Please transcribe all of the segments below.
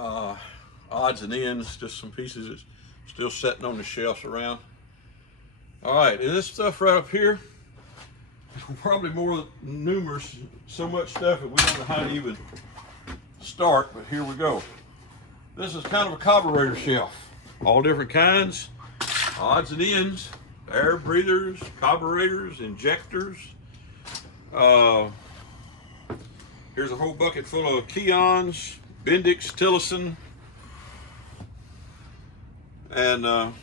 uh, odds and ends, just some pieces that's still sitting on the shelves around. All right, and this stuff right up here, probably more numerous, so much stuff that we don't know how to even start, but here we go. This is kind of a carburetor shelf, all different kinds, odds and ends, air breathers, carburetors, injectors. Here's a whole bucket full of Keons, Bendix, Tillotson, and some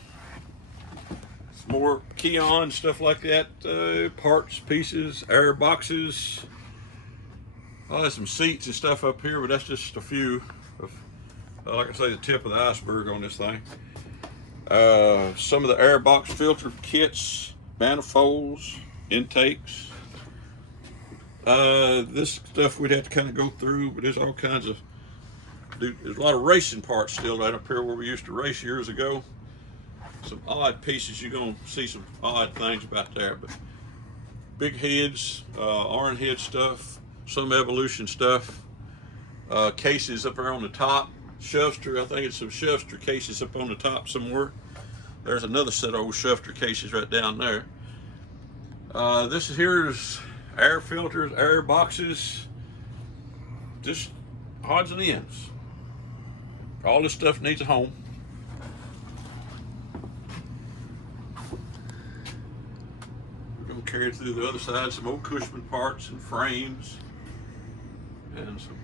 more Keon, stuff like that, parts, pieces, air boxes. I'll have some seats and stuff up here, but that's just a few of, like I say, the tip of the iceberg on this thing. Some of the air box filter kits, manifolds, intakes. This stuff we'd have to kind of go through, but there's all kinds of, there's a lot of racing parts still right up here where we used to race years ago. Some odd pieces, you're going to see some odd things about there, but big heads, orange head stuff, some evolution stuff, cases up there on the top, Shufter, I think it's some Shufter cases up on the top somewhere. There's another set of old Shufter cases right down there. This here's air filters, air boxes, just odds and ends. All this stuff needs a home. We're going to carry it through the other side, some old Cushman parts and frames, and some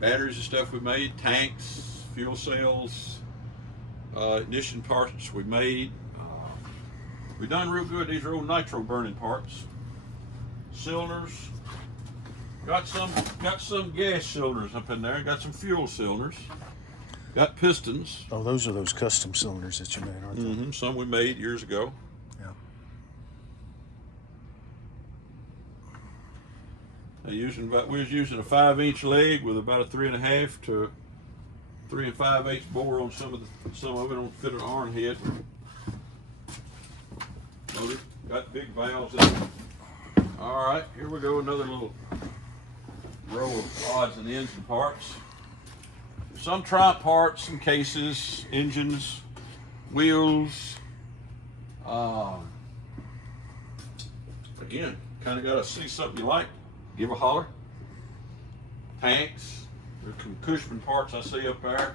batteries and stuff we made, tanks, fuel cells, ignition parts we made. We done real good. These are old nitro burning parts. Cylinders. Got some gas cylinders up in there. Got some fuel cylinders. Got pistons. Oh, those are those custom cylinders that you made, aren't they? Mm-hmm. Some we made years ago. Yeah. We was using a 5-inch leg with about a 3.5 to 3 5/8 bore on some of it don't fit an iron head. Motor. Got big valves in it. All right, here we go. Another little row of odds and ends and parts. Some Triumph parts, some cases, engines, wheels. Again, kind of got to see something you like, give a holler. Tanks. There's some Cushman parts I see up there.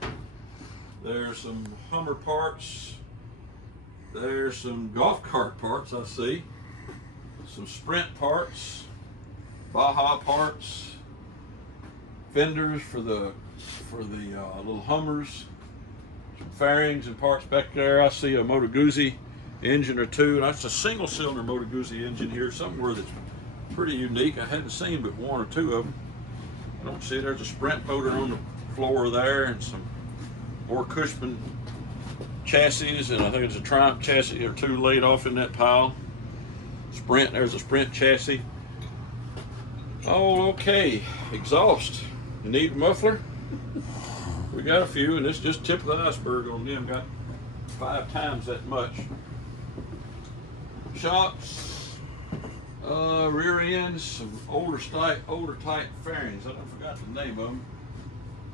There's some Hummer parts. There's some golf cart parts I see. Some Sprint parts. Baja parts. Fenders for the little Hummers. Some fairings and parts back there. I see a Moto Guzzi engine or two. That's a single cylinder Moto Guzzi engine here somewhere that's pretty unique. I hadn't seen but one or two of them. I don't see there's a Sprint motor on the floor there, and some more Cushman chassis, and I think it's a Triumph chassis or two laid off in that pile. Sprint, there's a Sprint chassis. Oh, okay. Exhaust. You need a muffler? We got a few, and it's just tip of the iceberg on them. Got 5 times that much. Shocks. Rear ends, some older type fairings. I forgot the name of them.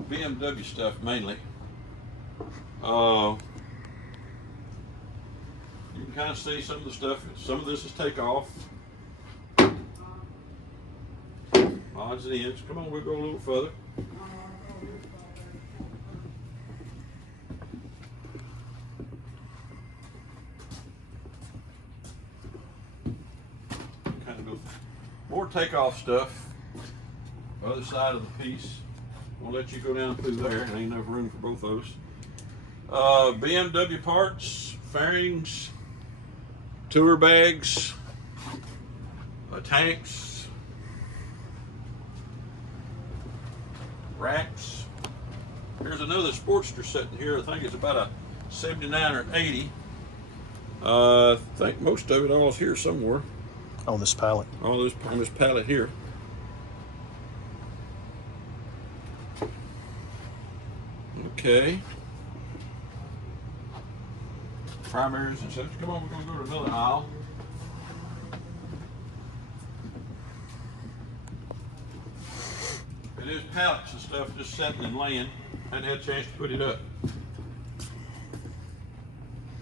BMW stuff mainly. You can kind of see some of the stuff. Some of this is takeoff. Odds and ends. Come on, we'll go a little further. Kind of go more takeoff stuff. Other side of the piece. I'll let you go down through there. There ain't enough room for both those. BMW parts, fairings, tour bags, tanks, racks. Here's another Sportster sitting here. I think it's about a 79 or 80. I think most of it all is here somewhere. On this pallet. All this on this pallet here. Okay. Primaries and such. Come on, we're going to go to another aisle. And there's pallets and stuff just sitting and laying. Hadn't had a chance to put it up.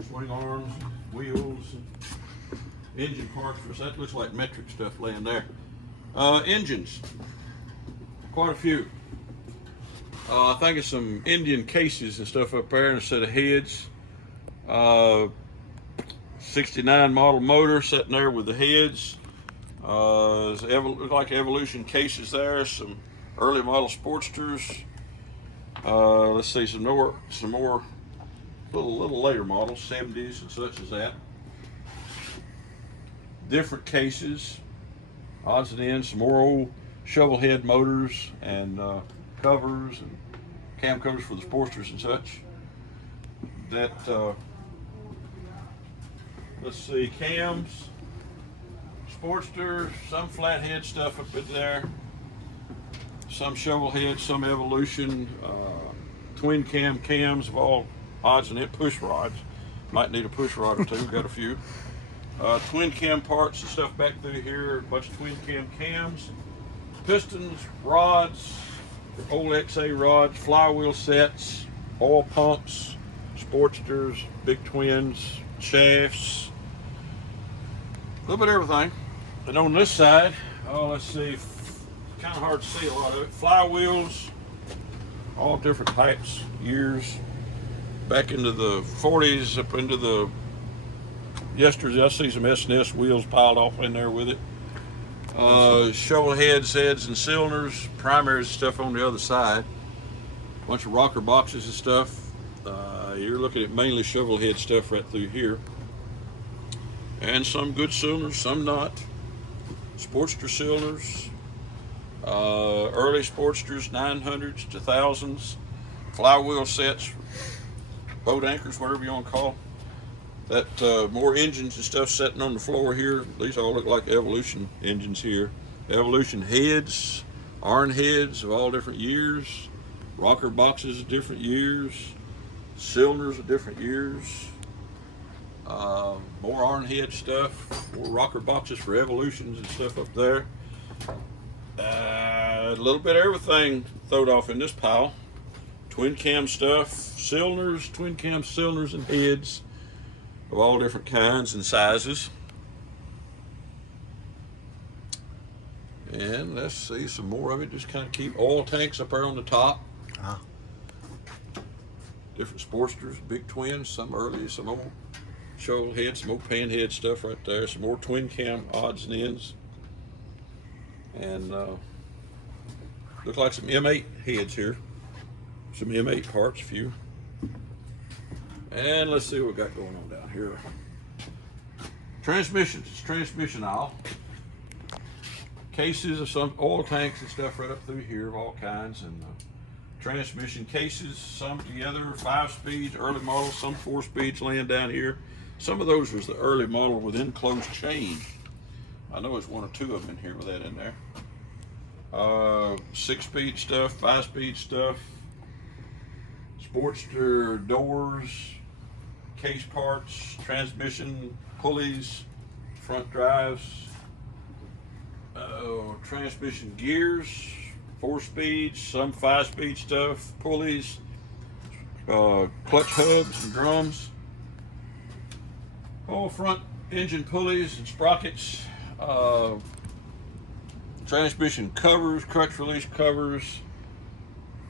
Swing arms, wheels, and engine parts. That looks like metric stuff laying there. Engines, quite a few. I think it's some Indian cases and stuff up there and a set of heads. 69 model motor sitting there with the heads. Look like Evolution cases there. Some early model Sportsters. Let's see some more little later models, 70s and such as that. Different cases, odds and ends, some more old shovel head motors and covers and cam covers for the Sportsters and such. That let's see, cams, Sportsters, some flathead stuff up in there, some shovel head, some Evolution, twin cams of all odds and ends, push rods. Might need a push rod or two. Got a few. Twin cam parts and stuff back through here. A bunch of twin cams, pistons, rods, old XA rods, flywheel sets, oil pumps, Sportsters, big twins, shafts, a little bit of everything. And on this side, let's see, kind of hard to see a lot of it. Flywheels, all different types, years, back into the 40s, up into the yesterday. I see some S&S wheels piled off in there with it. Shovel heads and cylinders, primary stuff on the other side. Bunch of rocker boxes and stuff. You're looking at mainly shovel head stuff right through here. And some good cylinders, some not. Sportster cylinders. Early Sportsters, 900s to 1000s. Flywheel sets, boat anchors, whatever you want to call them. That more engines and stuff sitting on the floor here. These all look like Evolution engines here. Evolution heads, iron heads of all different years. Rocker boxes of different years. Cylinders of different years. More iron head stuff. More rocker boxes for Evolutions and stuff up there. A little bit of everything thrown off in this pile. Twin cam stuff, cylinders, twin cam cylinders and heads of all different kinds and sizes. And let's see some more of it. Just kind of keep oil tanks up there on the top. Different Sportsters, big twins, some early, some old shovel heads, some old pan head stuff right there. Some more twin cam odds and ends. And look like some M8 heads here. Some M8 parts, a few. And let's see what we got going on down here. Transmissions, it's transmission aisle. Cases of some oil tanks and stuff right up through here of all kinds. And transmission cases, some together, 5 speeds, early models, some 4 speeds laying down here. Some of those was the early model with enclosed chain. I know there's 1 or 2 of them in here with that in there. 6-speed stuff, 5-speed stuff. Sportster doors, case parts, transmission pulleys, front drives, transmission gears, 4 speeds, some 5-speed stuff, pulleys, clutch hubs and drums, front engine pulleys and sprockets, transmission covers, clutch release covers,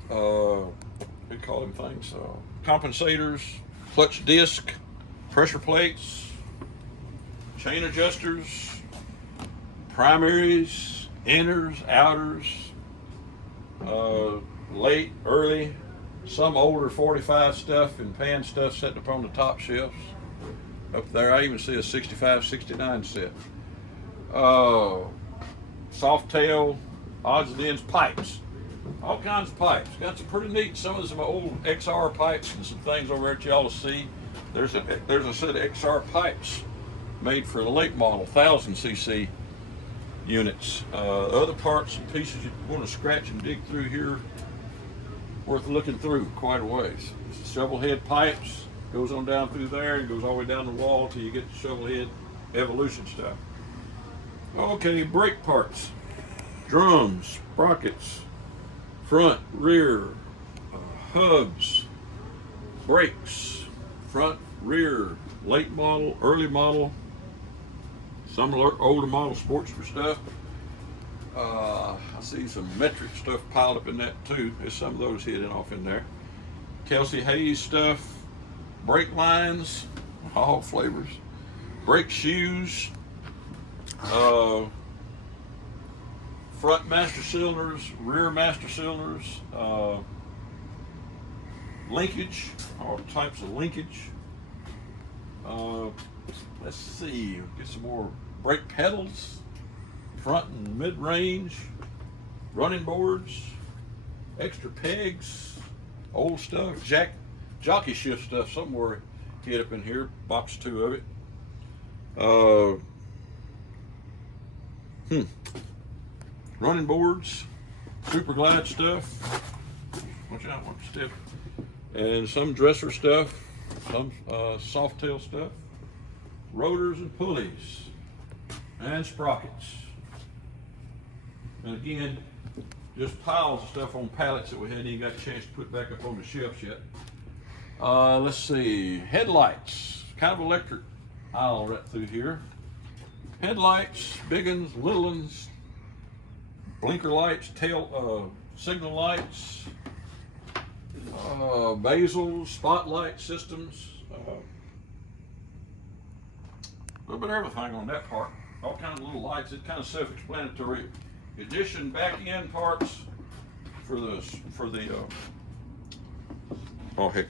we call them things, compensators, clutch disc, pressure plates, chain adjusters, primaries, inners, outers, late, early, some older 45 stuff and pan stuff sitting up on the top shelves. Up there, I even see a 65, 69 set. Soft tail, odds and ends pipes. All kinds of pipes. Got some pretty neat, some of them old XR pipes and some things over there that y'all will see. There's a set of XR pipes made for the late model 1000cc units. Other parts and pieces you want to scratch and dig through here, worth looking through quite a ways. Shovel head pipes, goes on down through there and goes all the way down the wall till you get the shovel head Evolution stuff. Okay, brake parts, drums, sprockets, front, rear, hubs, brakes, front, rear, late model, early model, some older model Sportster stuff. I see some metric stuff piled up in that too. There's some of those hidden off in there. Kelsey Hayes stuff, brake lines, all flavors, brake shoes, front master cylinders, rear master cylinders, linkage, all types of linkage. Let's see, get some more brake pedals, front and mid-range, running boards, extra pegs, old stuff, jockey shift stuff somewhere hid up in here, box 2 of it. Running boards, super glide stuff, watch out, watch your step, and some dresser stuff, some soft tail stuff, rotors and pulleys, and sprockets. And again, just piles of stuff on pallets that we hadn't even got a chance to put back up on the shelves yet. Let's see, headlights, kind of electric aisle right through here. Headlights, big ones, little ones, blinker lights, tail, signal lights, basals, spotlight systems, a little bit of everything on that part. All kinds of little lights. It's kind of self-explanatory. Ignition back end parts for the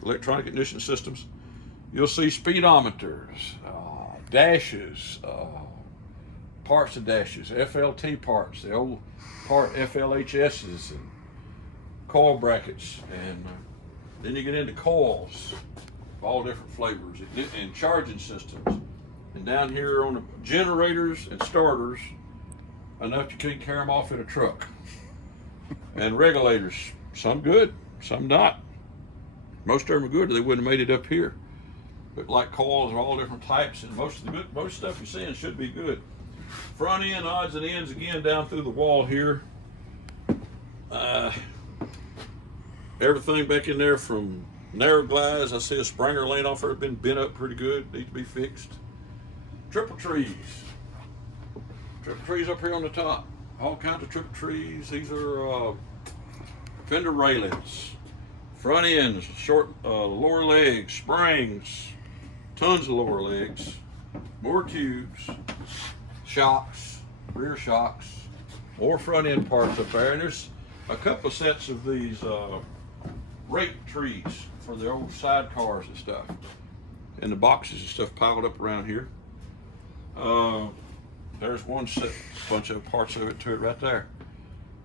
electronic ignition systems. You'll see speedometers, dashes, parts of dashes, FLT parts, the old part FLHSs, and coil brackets, and then you get into coils of all different flavors, and charging systems. And down here on the generators and starters, enough you couldn't carry them off in a truck. And regulators, some good, some not. Most of them are good, or they wouldn't have made it up here. But like coils of all different types, and most stuff you're seeing should be good. Front end, odds and ends, again down through the wall here. Everything back in there from narrow glides. I see a Springer laying off there, been bent up pretty good, needs to be fixed. Triple trees. Triple trees up here on the top. All kinds of triple trees. These are fender railings. Front ends, short lower legs, springs, tons of lower legs, more tubes, shocks, rear shocks, more front end parts up there. And there's a couple of sets of these rake trees for the old sidecars and stuff. And the boxes and stuff piled up around here. There's one set, bunch of parts of it to it right there.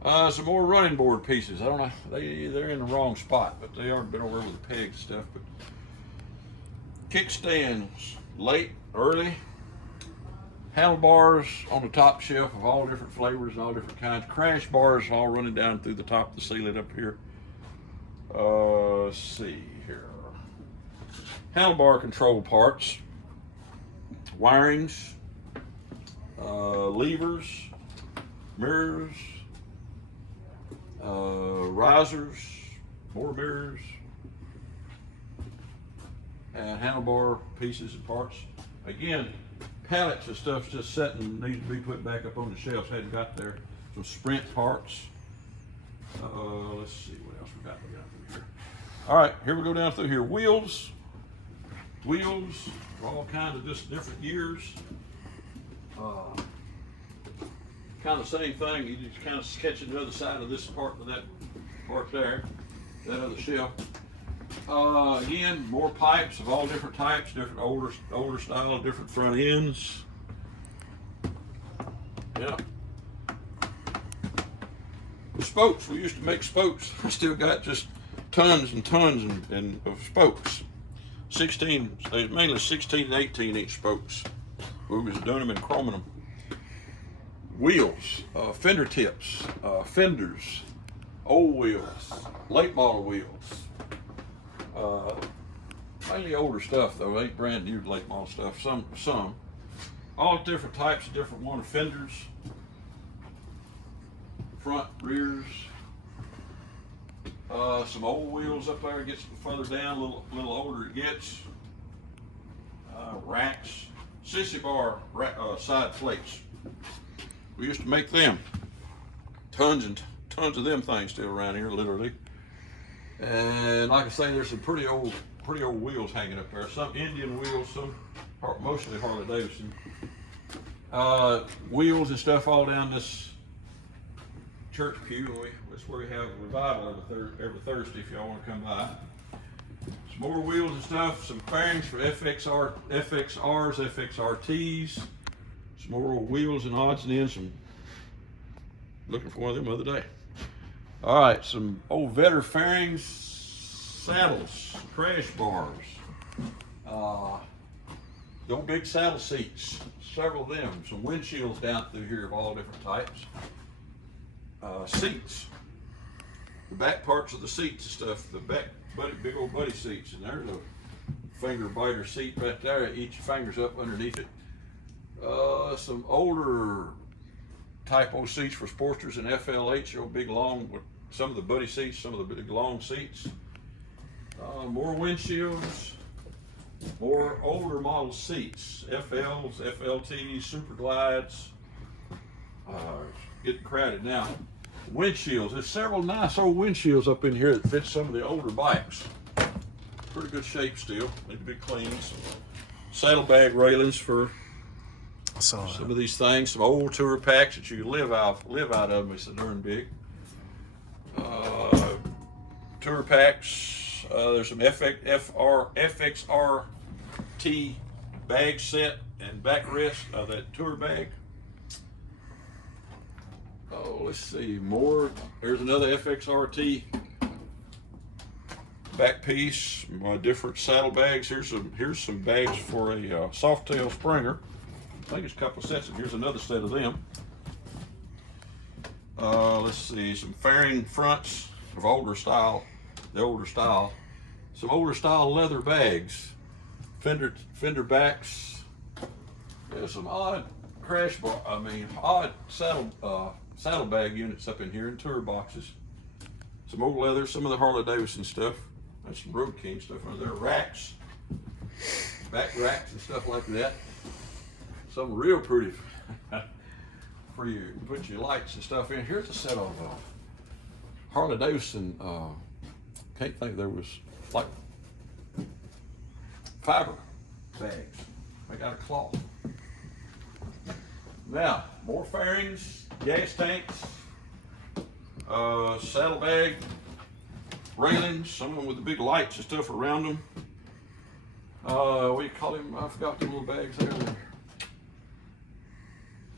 Some more running board pieces. I don't know, they're in the wrong spot, but they aren't been over with the pegs and stuff. But kickstands, late, early. Handlebars on the top shelf of all different flavors and all different kinds. Crash bars all running down through the top of the ceiling up here. Let's see here. Handlebar control parts, wirings, levers, mirrors, risers, more mirrors, and handlebar pieces and parts. Again, pallets of stuff just sitting, needs to be put back up on the shelves, hadn't got there. Some Sprint parts. Let's see what else we got down through here. All right, here we go down through here. Wheels, all kinds of just different years. Kind of the same thing, you just kind of sketching the other side of this part of that part there, that other shelf. Again, more pipes of all different types, different older style, different front ends. Yeah. Spokes, we used to make spokes. I still got just tons and tons of spokes. Mainly 16 and 18 inch spokes. We was doing them and chroming them. Wheels, fender tips, fenders, old wheels, late model wheels. Mainly older stuff though, ain't brand new late model stuff. Some. All different types of different fenders. Front, rears, Some old wheels up there, gets further down, a little older it gets. Racks, sissy bar side plates. We used to make them. Tons and tons of them things still around here, literally. And like I say, there's some pretty old wheels hanging up there. Some Indian wheels, some mostly Harley Davidson. Wheels and stuff all down this church pew. That's where we have a revival every Thursday if y'all want to come by. Some more wheels and stuff, some fairings for FXRs, FXRTs, some more wheels and odds and ends. Looking for one of them the other day. All right, some old Vetter fairings, saddles, crash bars, the old big saddle seats, several of them, some windshields down through here of all different types. Seats, the back parts of the seats and stuff, the back big old buddy seats, and there's a finger biter seat right there. Each finger's up underneath it. Some older type O seats for Sportsters and FLH, your big long, with some of the buddy seats, some of the big long seats. More windshields, more older model seats, FLs, FLTs, Super Glides. Getting crowded now. Windshields, there's several nice old windshields up in here that fit some of the older bikes. Pretty good shape still, need to be cleaned. Some saddlebag railings for some of these things, some old tour packs that you live out of them. It's so darn big. Tour packs. There's some FXRT bag set and backrest of that tour bag. Oh, let's see more. There's another FXRT back piece. My different saddlebags. Here's some bags for a Softail Springer. I think it's a couple of sets, and here's another set of them. Let's see, some fairing fronts of the older style. Some older style leather bags, fender backs. There's some odd odd saddlebag units up in here in tour boxes. Some old leather, some of the Harley Davidson stuff. There's some Road King stuff under there. Racks, back racks and stuff like that. Some real pretty for you to put your lights and stuff in. Here's a set of Harley Davidson. Can't think there was like fiber bags. They got a cloth. Now more fairings, gas tanks, saddlebag railings. Some of them with the big lights and stuff around them. What do you call them? I forgot the little bags there.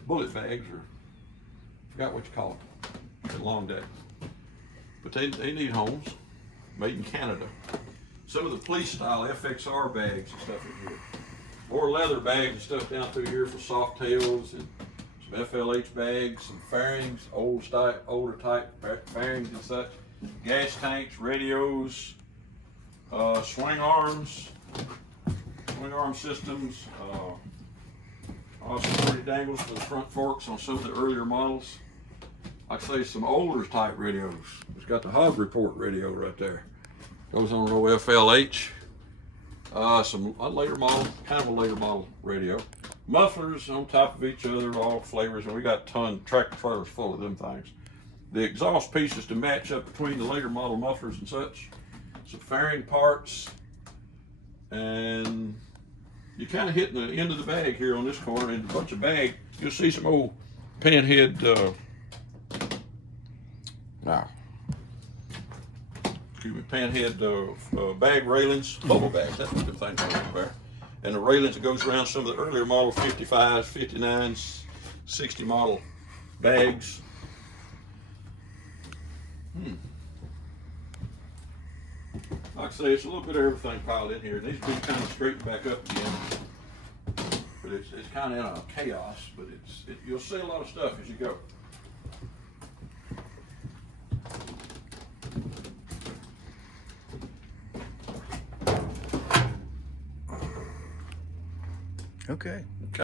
Bullet bags, or forgot what you call them. It's a long day. But they need homes, made in Canada. Some of the police style FXR bags and stuff in here. More leather bags and stuff down through here for soft tails, and some FLH bags, some fairings, older type fairings and such. Gas tanks, radios, swing arm systems. Also pretty dangles for the front forks on some of the earlier models. Like I say, some older type radios. It's got the Hog Report radio right there. Goes on an old FLH. Some later model, kind of a later model radio. Mufflers on top of each other, all flavors, and we got tractor trailers full of them things. The exhaust pieces to match up between the later model mufflers and such. Some fairing parts, and you kind of hit the end of the bag here on this corner, and a bunch of bag. You'll see some old panhead, panhead bag railings, bubble bags. That's a good thing to there. And the railings that goes around some of the earlier model 55s, 59s, 60 model bags. Like I say, it's a little bit of everything piled in here. It needs to be kind of straightened back up again. But it's kind of in a chaos, but you'll see a lot of stuff as you go. Okay.